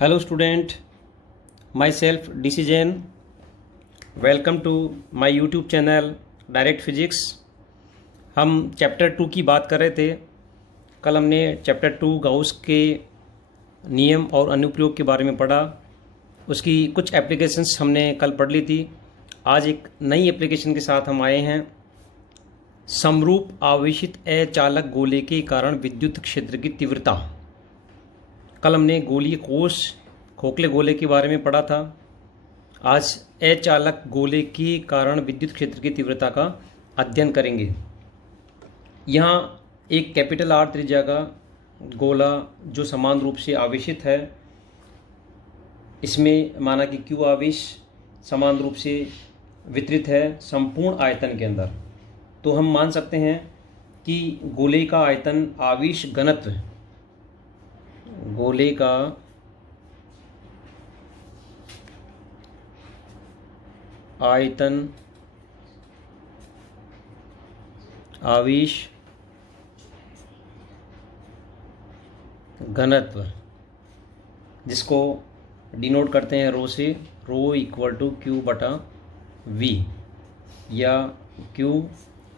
Hello student, myself DC Jain. Welcome to my YouTube channel Direct Physics. हम chapter 2 की बात कर रहे थे। कल हमने चैप्टर 2 गाउस के नियम और अनुप्रयोग के बारे में पढ़ा। उसकी कुछ एप्लीकेशंस हमने कल पढ़ ली थी। आज एक नई एप्लीकेशन के साथ हम आए हैं। समरूप आवेशित अचालक गोले के कारण विद्युत क्षेत्र की तीव्रता। कल हमने गोलीय कोष खोखले गोले के बारे में पढ़ा था। आज अचालक गोले के कारण विद्युत क्षेत्र की तीव्रता का अध्ययन करेंगे। यहाँ एक कैपिटल आर त्रिज्या का गोला जो समान रूप से आवेशित है, इसमें माना कि क्यू आवेश समान रूप से वितरित है संपूर्ण आयतन के अंदर। तो हम मान सकते हैं कि गोले का आयतन आवेश घनत्व, गोले का आयतन आवेश घनत्व, जिसको डिनोट करते हैं रो से, रो इक्वल टू क्यू बटा वी, या क्यू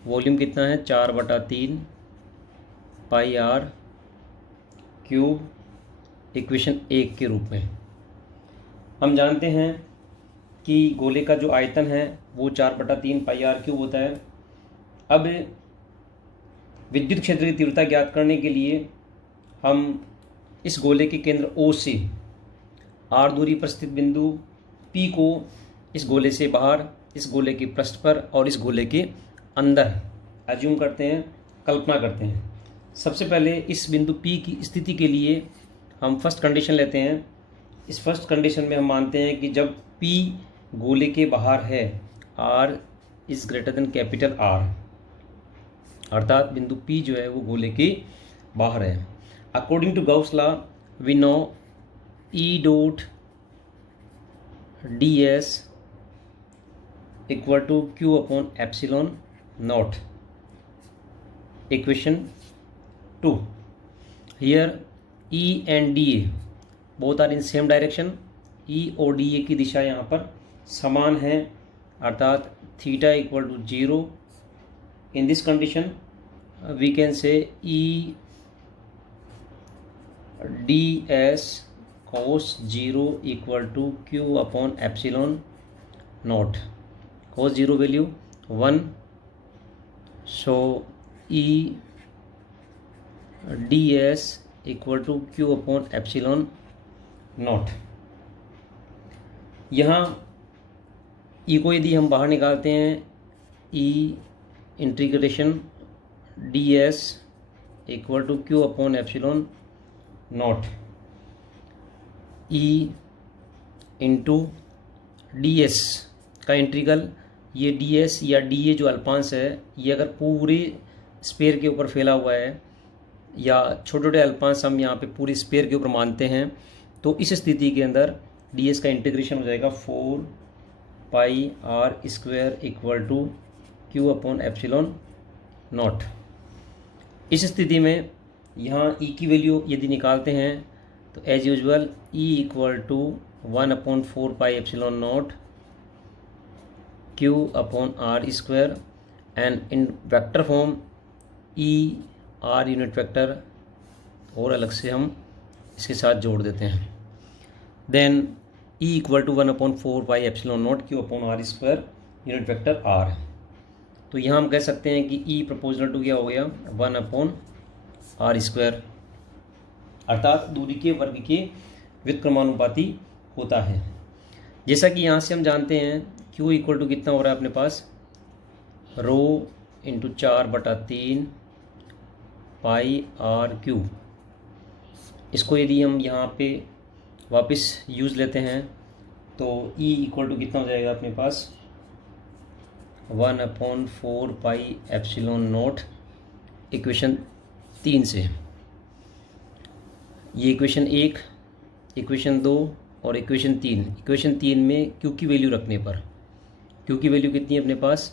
वॉल्यूम कितना है 4/3 पाई आर क्यूब इक्वेशन 1 के रूप में। हम जानते हैं कि गोले का जो आयतन है वो 4/3 पाई आर क्यूब होता है। अब विद्युत क्षेत्र की तीव्रता ज्ञात करने के लिए हम इस गोले के केंद्र O से r दूरी पर स्थित बिंदु P को इस गोले से बाहर, इस गोले के पृष्ठ पर और इस गोले के अंदर अज्यूम करते हैं, कल्पना करते हैं। सबसे पहले इस बिंदु P की स्थिति के लिए हम फर्स्ट कंडीशन लेते हैं। इस फर्स्ट कंडीशन में हम मानते हैं कि जब P गोले के बाहर है, R is greater than capital R, अर्थात बिंदु P जो है वो गोले के बाहर है। According to Gauss law we know E dot ds equal to Q upon epsilon nought. Equation 2. Here E and dA both are in same direction. E और dA की दिशा यहाँ पर समान है, अर्थात theta equal to 0। In this condition we can say E ds cos 0 equal to Q upon epsilon nought. cos 0 value 1, so E ds equal to Q upon epsilon nought. यहाँ E को यदि हम बाहर निकालते हैं, E integration ds equal to Q upon epsilon nought. E into ds का integral, ये ds या dA जो अल्पांश है, ये अगर पूरे स्फीयर के ऊपर फैला हुआ है या छोटे छोटे अल्पांश हम यहाँ पे पूरी स्फीयर के ऊपर मानते हैं, तो इस स्थिति के अंदर ds का इंटीग्रेशन हो जाएगा 4 पाई R square equal to Q upon epsilon naught. इस स्थिति में यहाँ E की वैल्यू यदि निकालते हैं तो as usual E equal to 1/4 pi epsilon nought Q upon R square, and in vector form E R unit vector और अलग से हम इसके साथ जोड़ देते हैं। Then E equal to 1/4 pi epsilon nought Q upon R square unit vector R। तो यहाँ हम कह सकते हैं कि E प्रोपोर्शनल टू क्या हो गया 1/r स्क्वायर, अर्थात दूरी के वर्ग के व्युत्क्रमानुपाती होता है। जैसा कि यहाँ से हम जानते हैं Q इक्वल टू कितना हो रहा है अपने पास, rho into 4/3 pi R cube. इसको यदि हम यहाँ पे वापस यूज़ लेते हैं तो E इक्वल टू कितना हो जाएगा अपने पास 1/4 पाई एप्सिलॉन नॉट, इक्वेशन 3 से। ये इक्वेशन 1, इक्वेशन 2 और इक्वेशन 3। इक्वेशन 3 में Q की वैल्यू रखने पर, Q की वैल्यू कितनी है अपने पास,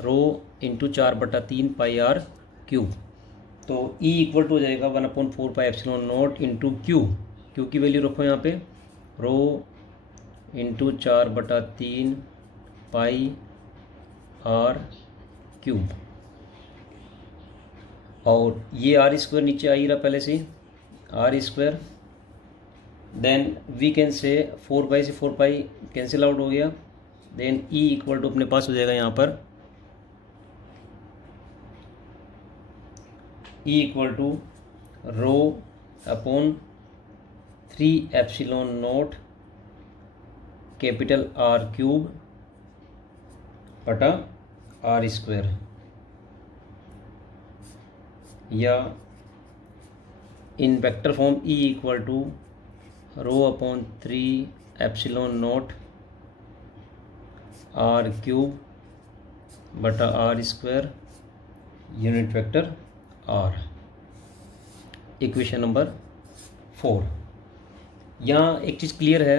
rho into 4/3 pi R cube. तो E इक्वल टू हो जाएगा 1/4 pi epsilon not into Q, Q की वैल्यू रखो यहाँ पे, rho into 4/3 pi R cube, और ये आर स्क्वायर नीचे आ ही रहा पहले से ही, R square, then we can say 4 पाई से 4 पाई कैंसिल आउट हो गया, देन ई इक्वल टू अपने पास हो जाएगा यहाँ पर E equal to rho upon 3 epsilon not capital R cube बटा आर स्क्वायर, या in vector form E equal to rho upon 3 epsilon naught R cube बटा R square unit vector R. Equation number 4। यहाँ एक चीज़ clear है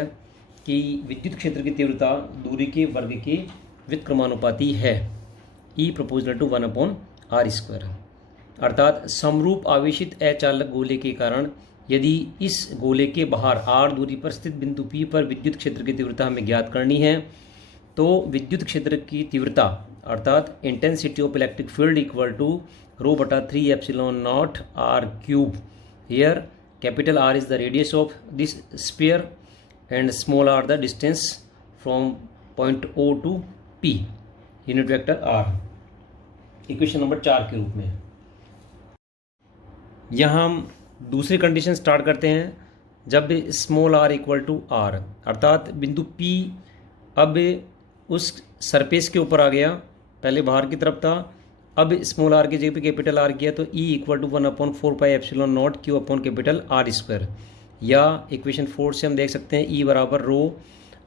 कि विद्युत क्षेत्र की तीव्रता दूरी के वर्ग के व्युत्क्रमानुपाती है, ई प्रोपोर्शनल टू 1/r²। अर्थात समरूप आवेशित अचालक गोले के कारण यदि इस गोले के बाहर r दूरी पर स्थित बिंदु P पर विद्युत क्षेत्र की तीव्रता हमें ज्ञात करनी है, तो विद्युत क्षेत्र की तीव्रता अर्थात intensity of electric field equal to rho बटा 3 epsilon naught R cube. Here capital R is the radius of this sphere and small r the distance from point O to P, unit vector R। Equation number 4 के रूप में यहाँ हम दूसरी condition start करते हैं, जब small r equal to r, अर्थात बिंदु P अब उस सरफेस के ऊपर आ गया, पहले बाहर की तरफ था, अब स्मॉल r की जगह पे कैपिटल R किया, तो E equal to 1/4 pi epsilon nought Q upon capital R², या इक्वेशन 4 से हम देख सकते हैं E बराबर रो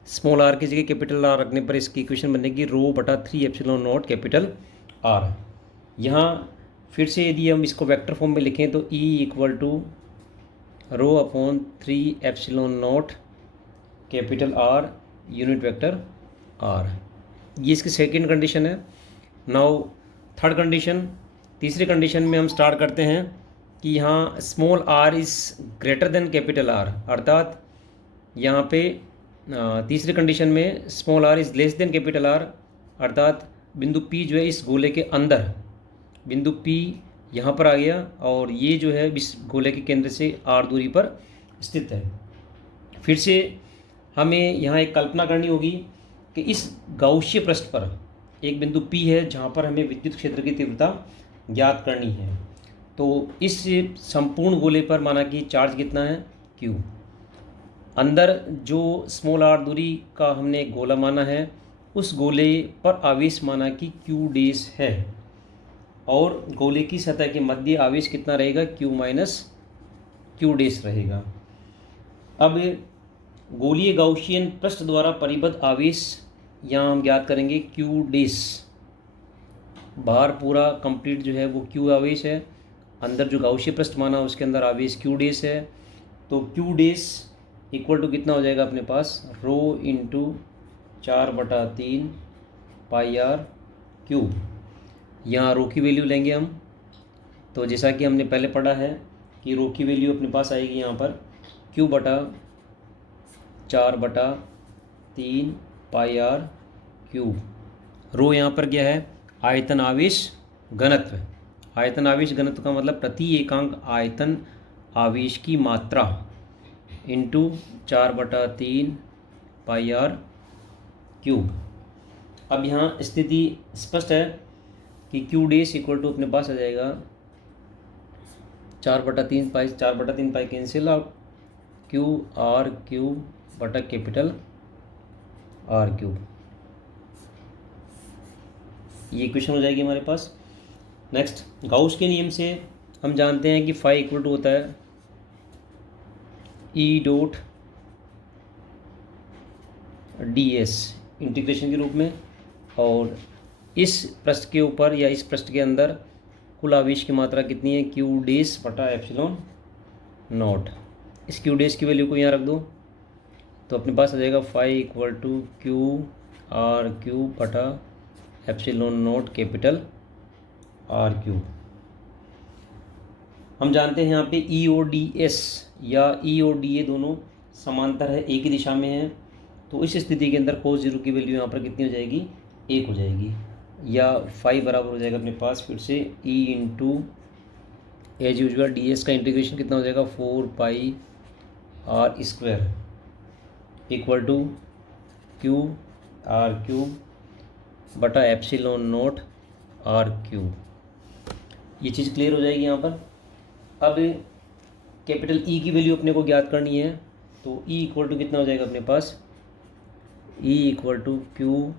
स्मॉल r की जगह कैपिटल R रखने पर इसकी इक्वेशन बनेगी रो बटा 3 एप्सिलॉन नॉट कैपिटल R। यहाँ फिर से यदि हम इसको वेक्टर फॉर्म में लिखें तो E equal to rho upon 3 epsilon not capital R unit vector R। ये इसकी सेकेंड कंडीशन है। नाउ थर्ड कंडीशन, तीसरी कंडीशन में हम स्टार्ट करते हैं कि यहाँ small r is greater than capital R, अर्थात यहाँ पे तीसरी कंडीशन में small r is less than capital R, अर्थात बिंदु P जो है इस गोले के अंदर, बिंदु P यहाँ पर आ गया और ये जो है इस गोले के केंद्र से r दूरी पर स्थित है। फिर से हमें यहाँ एक कल्पना करनी होगी कि इस गाउसीय पृष्ठ पर एक बिंदु P है जहाँ पर हमें विद्युत क्षेत्र की तीव्रता ज्ञात करनी है। तो इस संपूर्ण गोले पर माना कि चार्ज कितना है Q, अंदर जो स्मॉल r दूरी का हमने गोला माना है उस गोले पर आवेश माना कि Q डैश है, और गोले की सतह के मध्य आवेश कितना रहेगा, Q माइनस Q डैश रहेगा। अब गोलीय गाउसियन पृष्ठ द्वारा परिबद्ध आवेश यहाँ हम ज्ञात करेंगे Q डैश, बाहर पूरा कंप्लीट जो है वो Q आवेश है, अंदर जो गाउसीय पृष्ठ माना उसके अंदर आवेश Q डैश है, तो Q डैश इक्वल टू कितना हो जाएगा अपने पास, rho into 4/3 pi R cube. यहाँ रो की वैल्यू लेंगे हम, तो जैसा कि हमने पहले पढ़ा है कि रो की वैल्यू अपने पास आएगी यहाँ पर Q बटा 4/3 पाई आर क्यूब। रो यहाँ पर क्या है, आयतन आवेश घनत्व। आयतन आवेश घनत्व का मतलब प्रति एकांक आयतन आवेश की मात्रा इंटू 4/3 पाई आर क्यूब। अब यहाँ स्थिति स्पष्ट है कि Q डैश इक्वल टू अपने पास आ जाएगा 4/3 pi cancel out, Q R cube बटा कैपिटल R क्यूब। ये इक्वेशन हो जाएगी हमारे पास। नेक्स्ट, गाउस के नियम से हम जानते हैं कि फाई इक्वल टू होता है E डॉट ds इंटीग्रेशन के रूप में, और इस पृष्ठ के ऊपर या इस पृष्ठ के अंदर कुल आवेश की मात्रा कितनी है, Q डैश बटा एप्सिलॉन नॉट। इस Q डैश की वैल्यू को यहाँ रख दो तो अपने पास आ जाएगा phi equal to Q R cube बटा epsilon not capital R cube. हम जानते हैं यहाँ पे E और DS या ई और डी ए दोनों समांतर है, एक ही दिशा में है, तो इस स्थिति के अंदर cos 0 की वैल्यू यहाँ पर कितनी हो जाएगी, 1 हो जाएगी। या फाई बराबर हो जाएगा अपने पास फिर से E into as usual D S का इंटीग्रेशन कितना हो जाएगा 4πr² equal to Q R cube बटा एप्सिलॉन नोट आर क्यूब। ये चीज़ क्लियर हो जाएगी यहाँ पर। अब कैपिटल ई की वैल्यू अपने को ज्ञात करनी है, तो ई इक्वल टू कितना हो जाएगा अपने पास, E equal to Q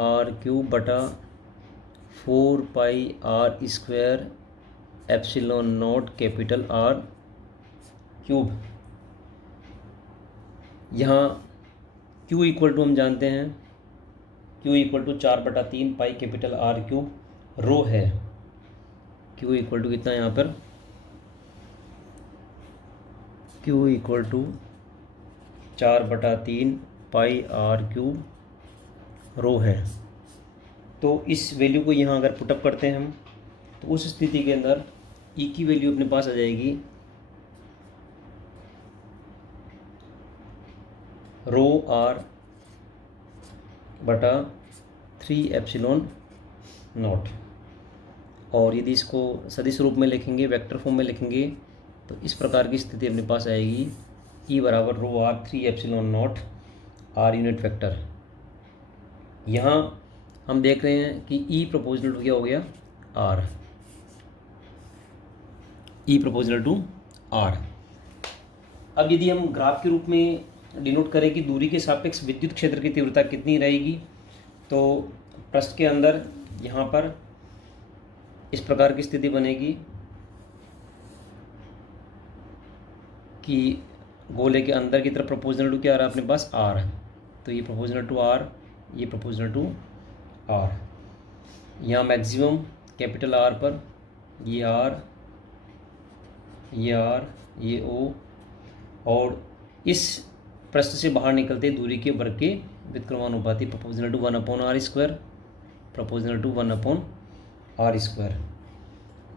R cube बटा 4πr² epsilon naught capital R cube. यहाँ Q इक्वल टू हम जानते हैं, Q equal to 4/3 pi capital R cube rho है। Q इक्वल टू कितना यहाँ पर, Q equal to 4/3 pi R cube rho है। तो इस वैल्यू को यहाँ अगर पुटअप करते हैं हम, तो उस स्थिति के अंदर E की वैल्यू अपने पास आ जाएगी रो आर बटा 3 एप्सिलॉन नॉट। और यदि इसको सदिश रूप में लिखेंगे, वेक्टर फॉर्म में लिखेंगे, तो इस प्रकार की स्थिति अपने पास आएगी E बराबर rho R 3 epsilon naught R unit vector. यहाँ हम देख रहे हैं कि E प्रोपोर्शनल टू क्या हो गया, R, E proportional to R। अब यदि हम ग्राफ के रूप में डिनोट करें कि दूरी के सापेक्ष विद्युत क्षेत्र की तीव्रता कितनी रहेगी, तो पृष्ठ के अंदर यहाँ पर इस प्रकार की स्थिति बनेगी कि गोले के अंदर की तरफ प्रोपोर्शनल टू क्या आ रहा है अपने पास, R, तो ये प्रोपोर्शनल टू R, ये प्रोपोर्शनल टू R। यहाँ मैक्सिमम कैपिटल R पर ये R, ये R, ये O, और इस पृष्ठ से बाहर निकलते दूरी के वर्ग के व्युत्क्रमानुपाती proportional to 1/r², proportional to 1/r²।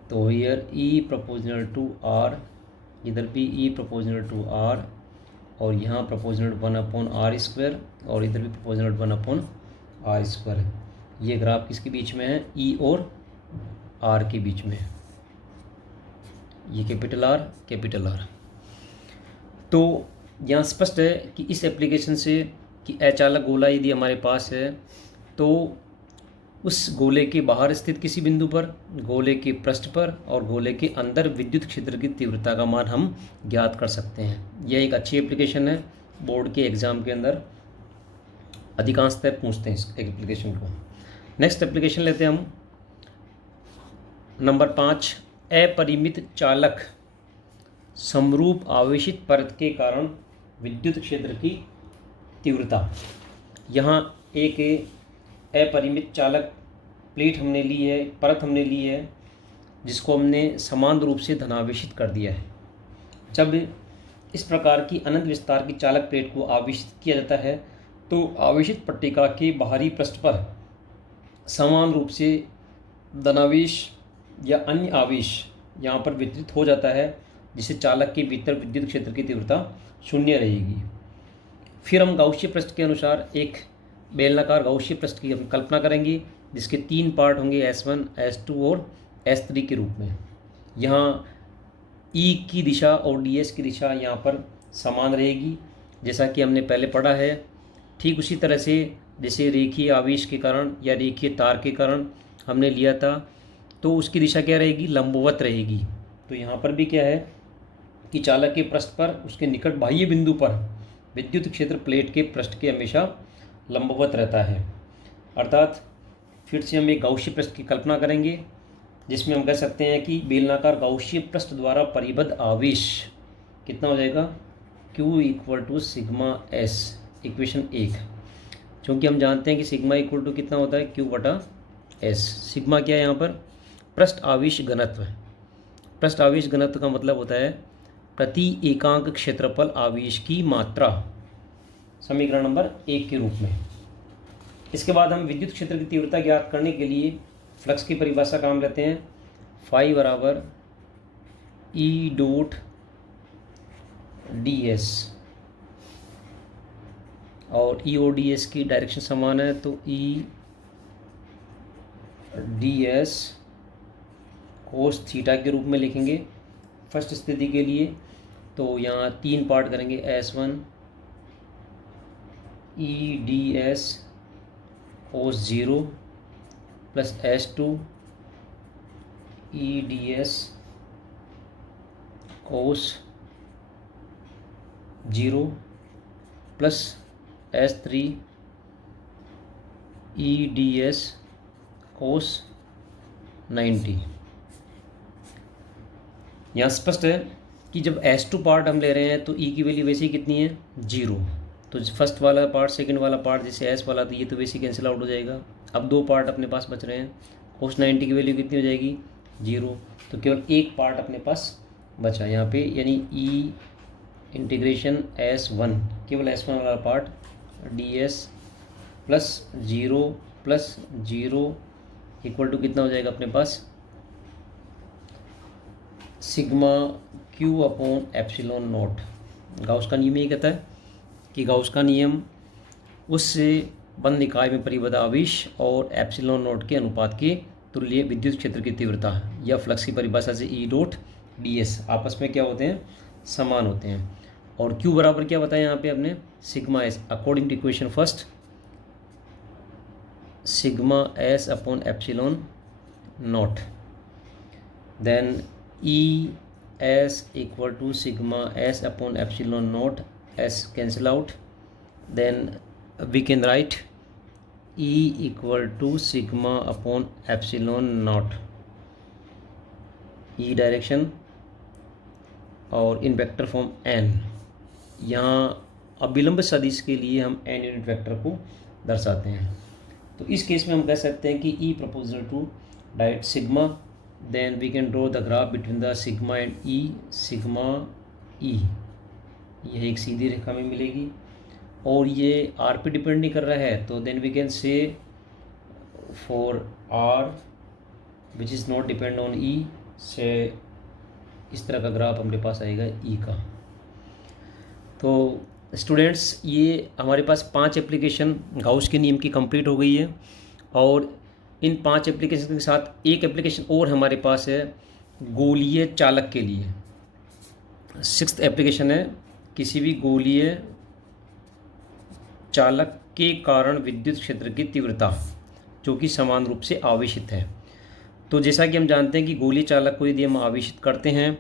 तो here E proportional to R, इधर भी E प्रोपोर्शनल टू R, और यहाँ प्रोपोर्शनल टू 1/r², और इधर भी प्रोपोर्शनल टू 1/r²। ये ग्राफ किसके बीच में है, E और R के बीच में। ये कैपिटल R, कैपिटल R। तो यहाँ स्पष्ट है कि इस एप्लीकेशन से कि अचालक गोला यदि हमारे पास है, तो उस गोले के बाहर स्थित किसी बिंदु पर, गोले के पृष्ठ पर और गोले के अंदर विद्युत क्षेत्र की तीव्रता का मान हम ज्ञात कर सकते हैं। यह एक अच्छी एप्लीकेशन है, बोर्ड के एग्ज़ाम के अंदर अधिकांशतः पूछते हैं इस एप्लीकेशन को। नेक्स्ट एप्लीकेशन लेते हैं हम, नंबर 5, अपरिमित चालक समरूप आवेशित परत के कारण विद्युत क्षेत्र की तीव्रता। यहाँ एक अपरिमित चालक प्लेट हमने ली है, परत हमने ली है, जिसको हमने समान रूप से धनावेशित कर दिया है। जब इस प्रकार की अनंत विस्तार की चालक प्लेट को आवेशित किया जाता है, तो आवेशित पट्टिका के बाहरी पृष्ठ पर समान रूप से धनावेश या अन्य आवेश यहाँ पर वितरित हो जाता है, जिससे चालक के भीतर विद्युत क्षेत्र की तीव्रता शून्य रहेगी। फिर हम गाउसीय पृष्ठ के अनुसार एक बेलनाकार गाउसीय पृष्ठ की हम कल्पना करेंगे, जिसके 3 पार्ट होंगे, S1, S2 और S3 के रूप में। यहाँ E की दिशा और DS की दिशा यहाँ पर समान रहेगी, जैसा कि हमने पहले पढ़ा है। ठीक उसी तरह से जैसे रेखीय आवेश के कारण या रेखीय तार के कारण हमने लिया था, तो उसकी दिशा क्या रहेगी, लंबवत रहेगी। तो यहाँ पर भी क्या है कि चालक के पृष्ठ पर उसके निकट बाह्य बिंदु पर विद्युत क्षेत्र प्लेट के पृष्ठ के हमेशा लंबवत रहता है। अर्थात फिर से हम एक गाउसीय पृष्ठ की कल्पना करेंगे, जिसमें हम कह सकते हैं कि बेलनाकार गाउसीय पृष्ठ द्वारा परिबद्ध आवेश कितना हो जाएगा, Q equal to sigma S, equation 1। क्योंकि हम जानते हैं कि सिग्मा इक्वल टू कितना होता है, Q/S। सिग्मा क्या है यहाँ पर, पृष्ठ आवेश घनत्व। पृष्ठ आवेश घनत्व का मतलब होता है प्रति एकांक क्षेत्रफल आवेश की मात्रा, समीकरण नंबर 1 के रूप में। इसके बाद हम विद्युत क्षेत्र की तीव्रता ज्ञात करने के लिए फ्लक्स की परिभाषा काम लेते हैं। फाई बराबर E डॉट ds और ई और डी एस की डायरेक्शन समान है, तो E D S cos theta के रूप में लिखेंगे फर्स्ट स्थिति के लिए। तो यहाँ 3 पार्ट करेंगे, S1 ई डी एस कोस 0 plus S2 E D S कोस 0 plus S3 E D S कोस 90। यहाँ स्पष्ट है कि जब S2 पार्ट हम ले रहे हैं तो E की वैल्यू वैसे ही कितनी है, 0। तो फर्स्ट वाला पार्ट सेकंड वाला पार्ट जैसे S वाला, तो ये तो वैसे ही कैंसिल आउट हो जाएगा। अब 2 पार्ट अपने पास बच रहे हैं, कोस 90 की वैल्यू कितनी हो जाएगी, 0। तो केवल एक पार्ट अपने पास बचा यहाँ पे, यानी E इंटीग्रेशन S1, केवल S1 वाला part ds plus 0 equal to कितना हो जाएगा अपने पास, sigma q upon epsilon naught. Gauss का नियम ये कहता है कि गाउस का नियम उससे बंद निकाय में परिबद्ध आवेश और एप्सिलॉन नॉट के अनुपात के तुल्य विद्युत क्षेत्र की तीव्रता या फ्लक्स की परिभाषा से ई डॉट डी एस आपस में क्या होते हैं, समान होते हैं। और q बराबर क्या बताया यहाँ पे अपने, sigma S according to equation first, sigma S upon epsilon nought. Then E S equal to sigma S upon epsilon nought, S cancel out. Then we can write E equal to sigma upon epsilon nought, E direction और in vector form n। यहाँ अभिलंब सदिश के लिए हम n unit vector को दर्शाते हैं। तो इस केस में हम कह सकते हैं कि E proposal to direct sigma, then we can draw the graph between the sigma and E, sigma E यह एक सीधी रेखा में मिलेगी और ये R पे डिपेंड नहीं कर रहा है। तो then we can say for R which is not depend on E, say इस तरह का ग्राफ हमारे पास आएगा E का। तो स्टूडेंट्स, ये हमारे पास 5 एप्लीकेशन गाउस के नियम की कंप्लीट हो गई है और इन 5 एप्लीकेशन के साथ एक एप्लीकेशन और हमारे पास है गोलीय चालक के लिए। 6th एप्लीकेशन है किसी भी गोलीय चालक के कारण विद्युत क्षेत्र की तीव्रता जो कि समान रूप से आवेशित है। तो जैसा कि हम जानते हैं कि गोलीय चालक को यदि हम आवेशित करते हैं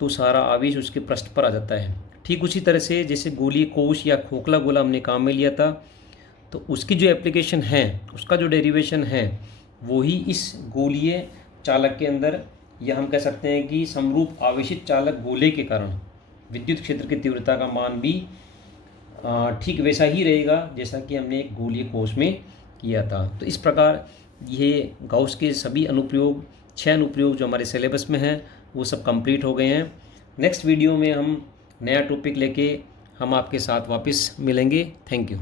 तो सारा आवेश उसके पृष्ठ पर आ जाता है। ठीक उसी तरह से जैसे गोलीय कोश या खोखला गोला हमने काम में लिया था, तो उसकी जो एप्लीकेशन है, उसका जो डेरिवेशन है, वही इस गोलीय चालक के अंदर, या हम कह सकते हैं कि समरूप आवेशित चालक गोले के कारण विद्युत क्षेत्र की तीव्रता का मान भी ठीक वैसा ही रहेगा जैसा कि हमने एक गोलीय कोश में किया था। तो इस प्रकार ये गाउस के सभी अनुप्रयोग 6 अनुप्रयोग जो हमारे सिलेबस में हैं वो सब कंप्लीट हो गए हैं। नेक्स्ट वीडियो में हम नया टॉपिक लेके हम आपके साथ वापस मिलेंगे। Thank you.